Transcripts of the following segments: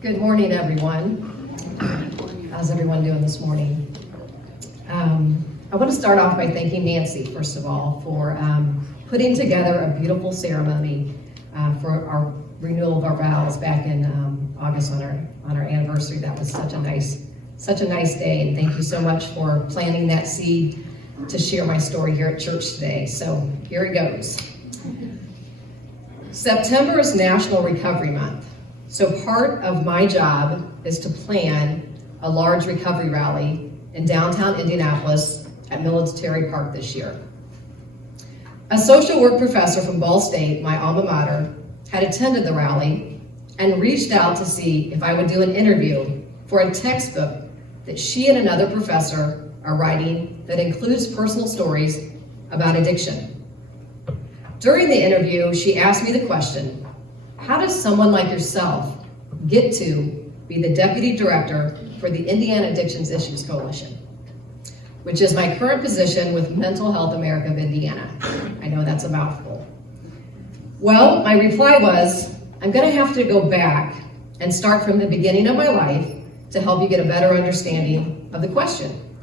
Good morning, everyone. How's everyone doing this morning? I want to start off by thanking Nancy, first of all, for putting together a beautiful ceremony for our renewal of our vows back in August on our anniversary. That was such a nice day, and thank you so much for planting that seed to share my story here at church today. So here it goes. September is National Recovery Month. So part of my job is to plan a large recovery rally in downtown Indianapolis at Military Park this year. A social work professor from Ball State, my alma mater, had attended the rally and reached out to see if I would do an interview for a textbook that she and another professor are writing that includes personal stories about addiction. During the interview, she asked me the question, how does someone like yourself get to be the Deputy Director for the Indiana Addictions Issues Coalition, which is my current position with Mental Health America of Indiana? I know that's a mouthful. Well, my reply was, I'm gonna have to go back and start from the beginning of my life to help you get a better understanding of the question.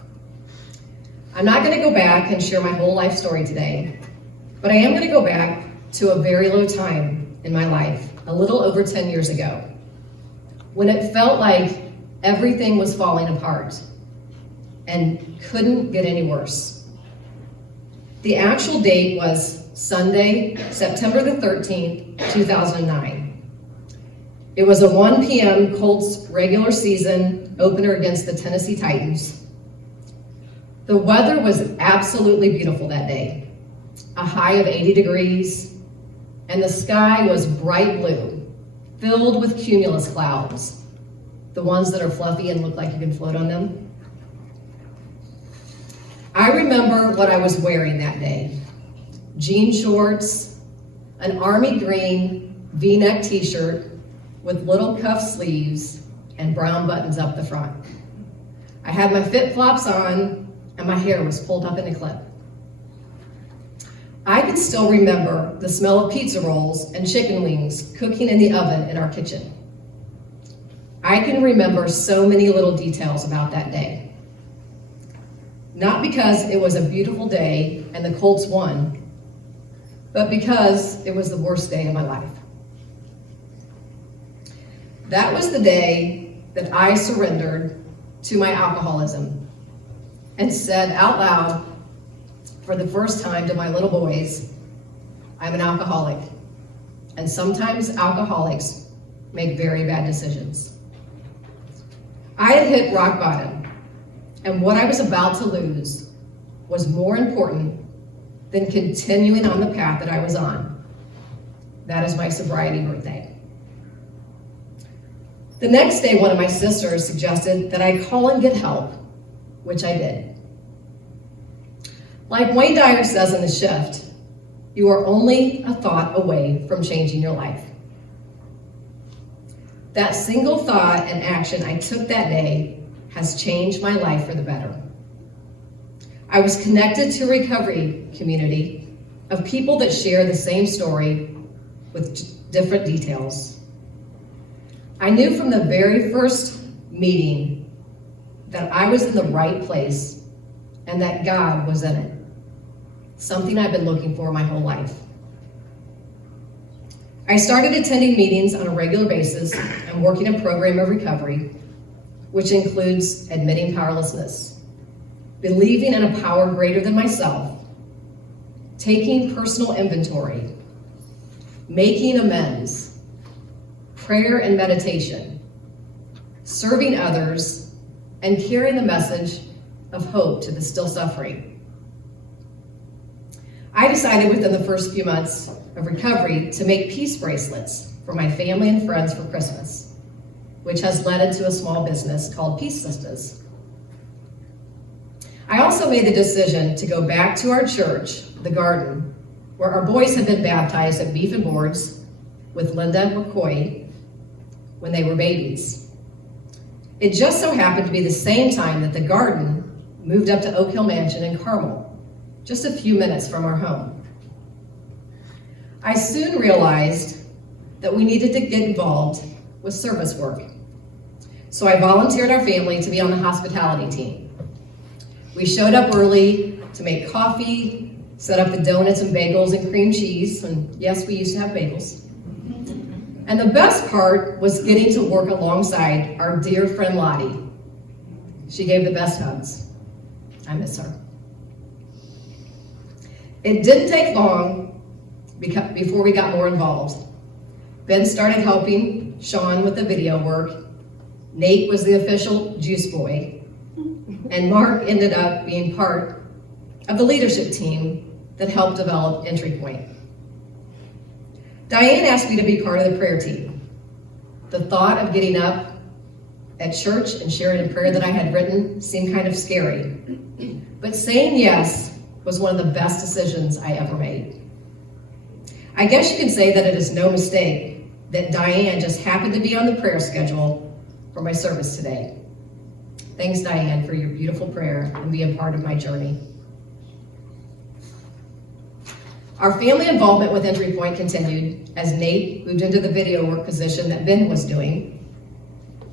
I'm not gonna go back and share my whole life story today, but I am gonna go back to a very low time in my life, a little over 10 years ago, when it felt like everything was falling apart and couldn't get any worse. The actual date was Sunday, September the 13th, 2009. It was a 1 p.m. Colts regular season opener against the Tennessee Titans. The weather was absolutely beautiful that day, a high of 80 degrees, and the sky was bright blue, filled with cumulus clouds, the ones that are fluffy and look like you can float on them. I remember what I was wearing that day. Jean shorts, an army green V-neck t-shirt with little cuff sleeves and brown buttons up the front. I had my flip-flops on and my hair was pulled up in a clip. I can still remember the smell of pizza rolls and chicken wings cooking in the oven in our kitchen. I can remember so many little details about that day. Not because it was a beautiful day and the Colts won, but because it was the worst day of my life. That was the day that I surrendered to my alcoholism and said out loud for the first time to my little boys, I'm an alcoholic, and sometimes alcoholics make very bad decisions. I had hit rock bottom, and what I was about to lose was more important than continuing on the path that I was on. That is my sobriety birthday. The next day, one of my sisters suggested that I call and get help, which I did. Like Wayne Dyer says in The Shift, you are only a thought away from changing your life. That single thought and action I took that day has changed my life for the better. I was connected to a recovery community of people that share the same story with different details. I knew from the very first meeting that I was in the right place and that God was in it. Something I've been looking for my whole life. I started attending meetings on a regular basis and working a program of recovery, which includes admitting powerlessness, believing in a power greater than myself, taking personal inventory, making amends, prayer and meditation, serving others, and carrying the message of hope to the still suffering. I decided within the first few months of recovery to make peace bracelets for my family and friends for Christmas, which has led into a small business called Peace Sisters. I also made the decision to go back to our church, the Garden, where our boys had been baptized at Beef and Boards with Linda McCoy when they were babies. It just so happened to be the same time that the Garden moved up to Oak Hill Mansion in Carmel, just a few minutes from our home. I soon realized that we needed to get involved with service work So I volunteered our family to be on the hospitality team. We showed up early to make coffee, set up the donuts and bagels and cream cheese, and yes, we used to have bagels. And the best part was getting to work alongside our dear friend Lottie. She gave the best hugs. I miss her. It didn't take long before we got more involved. Ben started helping Sean with the video work. Nate was the official juice boy. And Mark ended up being part of the leadership team that helped develop Entry Point. Diane asked me to be part of the prayer team. The thought of getting up at church and sharing a prayer that I had written seemed kind of scary. But saying yes was one of the best decisions I ever made. I guess you could say that it is no mistake that Diane just happened to be on the prayer schedule for my service today. Thanks, Diane, for your beautiful prayer and being part of my journey. Our family involvement with Entry Point continued as Nate moved into the video work position that Ben was doing.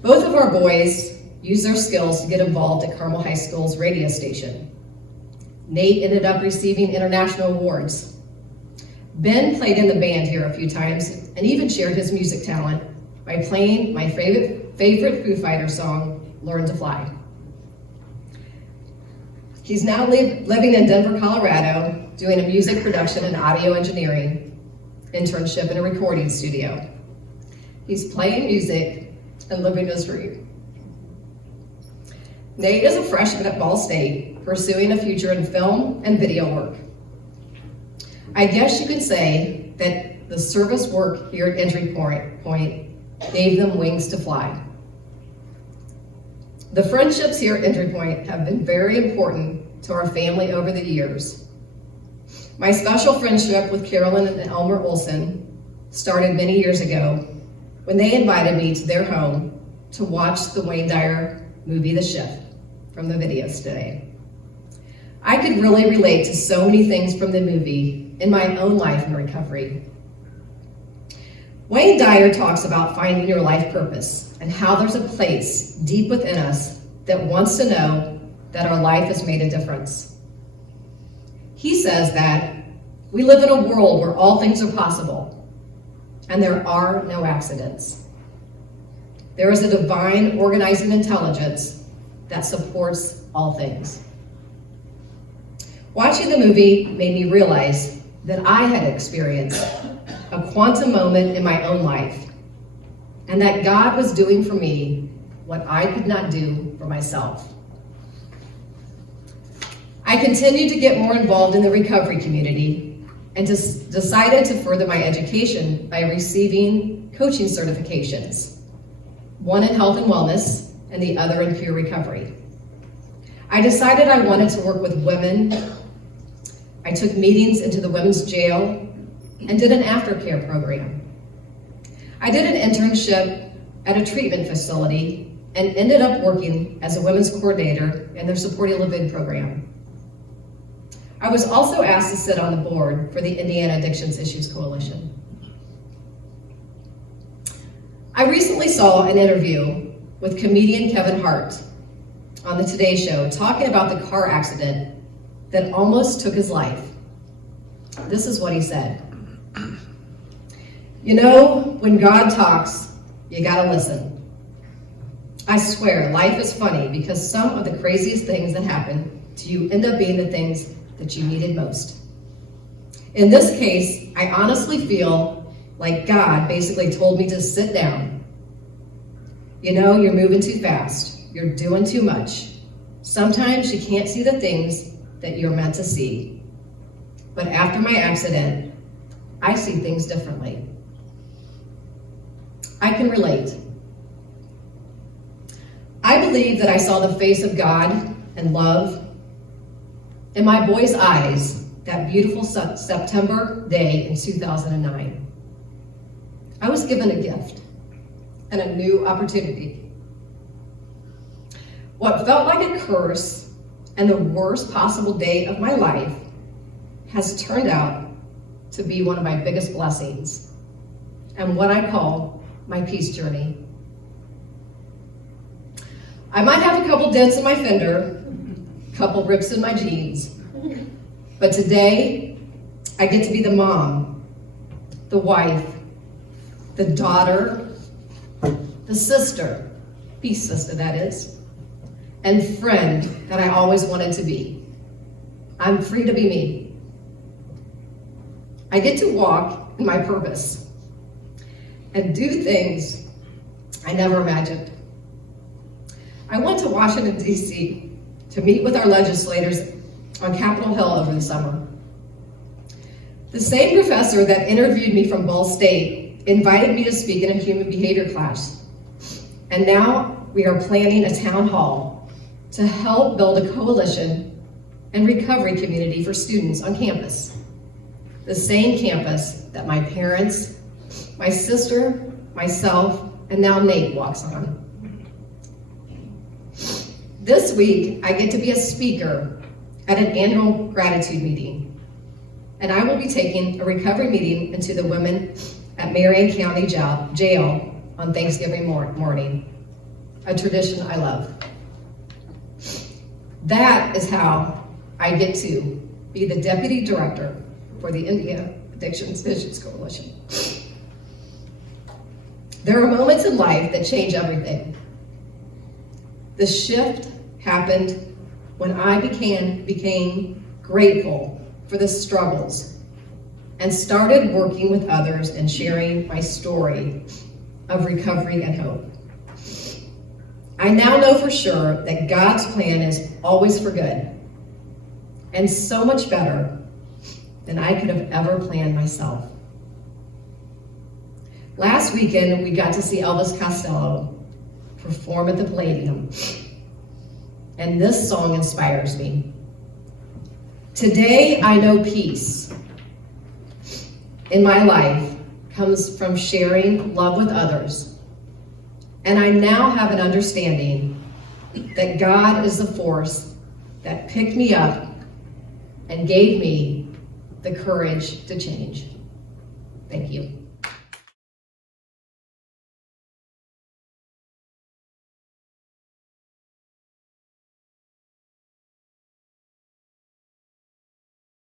Both of our boys used their skills to get involved at Carmel High School's radio station. Nate ended up receiving international awards. Ben played in the band here a few times and even shared his music talent by playing my favorite Foo Fighters song, Learn to Fly. He's now living in Denver, Colorado, doing a music production and audio engineering internship in a recording studio. He's playing music and living his dream. Nate is a freshman at Ball State, pursuing a future in film and video work. I guess you could say that the service work here at Entry Point gave them wings to fly. The friendships here at Entry Point have been very important to our family over the years. My special friendship with Carolyn and Elmer Olson started many years ago when they invited me to their home to watch the Wayne Dyer movie, The Shift, from the videos today. I could really relate to so many things from the movie in my own life in recovery. Wayne Dyer talks about finding your life purpose and how there's a place deep within us that wants to know that our life has made a difference. He says that we live in a world where all things are possible and there are no accidents. There is a divine organizing intelligence that supports all things. Watching the movie made me realize that I had experienced a quantum moment in my own life, and that God was doing for me what I could not do for myself. I continued to get more involved in the recovery community and decided to further my education by receiving coaching certifications, one in health and wellness and the other in peer recovery. I decided I wanted to work with women. I took meetings into the women's jail and did an aftercare program. I did an internship at a treatment facility and ended up working as a women's coordinator in their supporting living program. I was also asked to sit on the board for the Indiana Addictions Issues Coalition. I recently saw an interview with comedian Kevin Hart on the Today Show talking about the car accident that almost took his life. This is what he said. You know, when God talks, you gotta listen. I swear, life is funny because some of the craziest things that happen to you end up being the things that you needed most. In this case, I honestly feel like God basically told me to sit down. You know, you're moving too fast. You're doing too much. Sometimes you can't see the things that you're meant to see. But after my accident, I see things differently. I can relate. I believe that I saw the face of God and love in my boy's eyes that beautiful September day in 2009. I was given a gift and a new opportunity. What felt like a curse and the worst possible day of my life has turned out to be one of my biggest blessings and what I call my peace journey. I might have a couple dents in my fender, a couple rips in my jeans, but today I get to be the mom, the wife, the daughter, the sister, peace sister that is, and friend that I always wanted to be. I'm free to be me. I get to walk in my purpose and do things I never imagined. I went to Washington, D.C. to meet with our legislators on Capitol Hill over the summer. The same professor that interviewed me from Ball State invited me to speak in a human behavior class. And now we are planning a town hall to help build a coalition and recovery community for students on campus. The same campus that my parents, my sister, myself, and now Nate walks on. This week, I get to be a speaker at an annual gratitude meeting, and I will be taking a recovery meeting into the women at Marion County Jail on Thanksgiving morning, a tradition I love. That is how I get to be the Deputy Director for the Indiana Addictions Visions Coalition. There are moments in life that change everything. The shift happened when I became grateful for the struggles and started working with others and sharing my story of recovery and hope. I now know for sure that God's plan is always for good and so much better than I could have ever planned myself. Last weekend, we got to see Elvis Costello perform at the Palladium, and this song inspires me. Today, I know peace in my life comes from sharing love with others, and I now have an understanding that God is the force that picked me up and gave me the courage to change. Thank you.